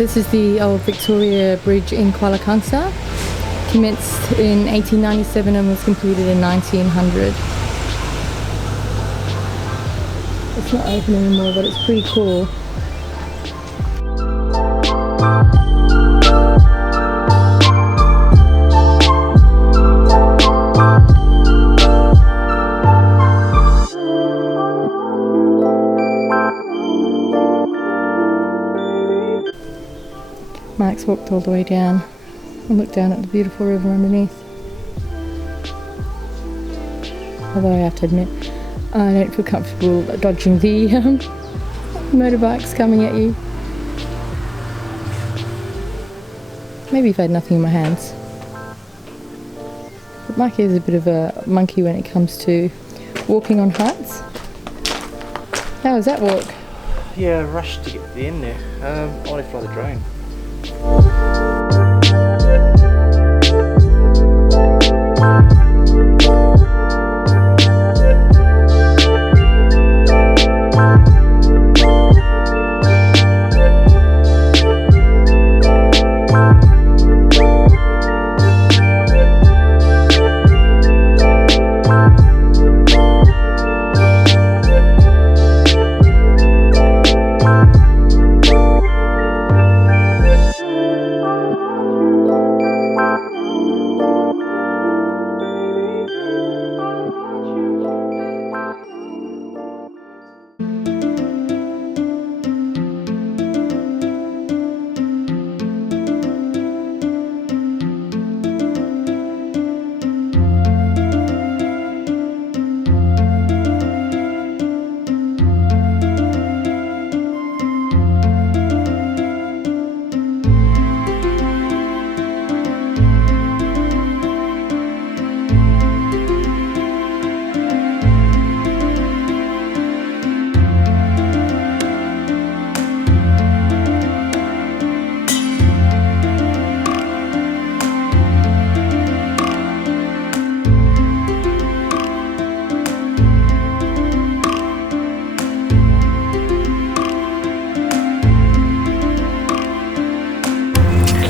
This is the old Victoria Bridge in Kuala Kangsar. Commenced in 1897 and was completed in 1900. It's not open anymore, but it's pretty cool. Max walked all the way down and looked down at the beautiful river underneath. Although I have to admit, I don't feel comfortable dodging the motorbikes coming at you. Maybe if I had nothing in my hands. But Mike is a bit of a monkey when it comes to walking on heights. How was that walk? Yeah, I rushed to get to the end there. I want to fly the drone.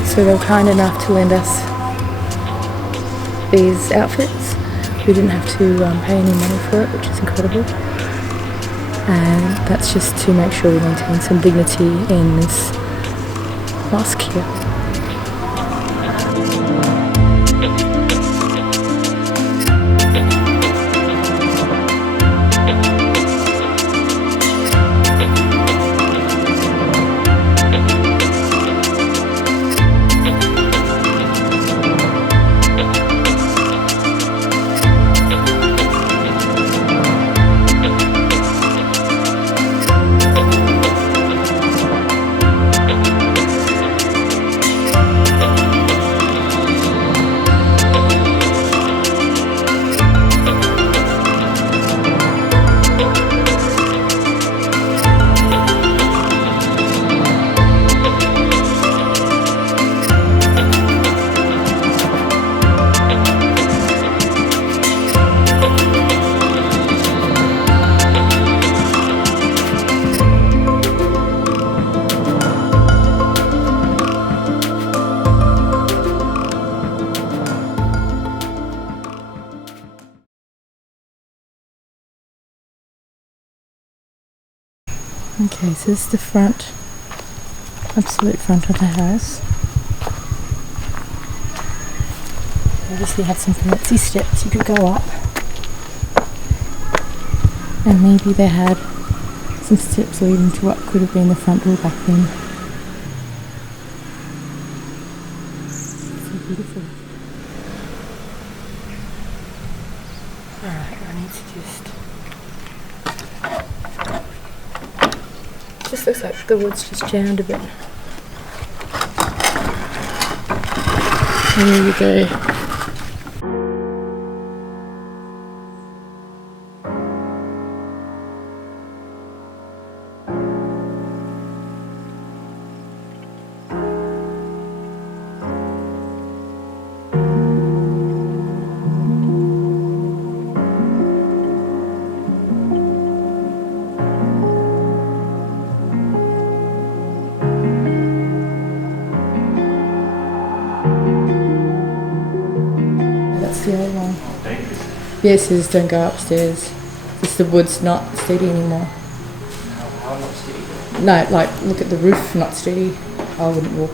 So they were kind enough to lend us these outfits. We didn't have to pay any money for it, which is incredible. And that's just to make sure we maintain some dignity in this mosque here. Okay, so this is the front, absolute front of the house. Obviously had some fancy steps you could go up. And maybe they had some steps leading to what could have been the front door back then. So beautiful. Alright, I need to just Just looks like the wood's just jammed a bit. There you go. That's the other one. Yes, it says don't go upstairs. It's the wood's not steady anymore. How not steady? No, like look at the roof, not steady. I wouldn't walk.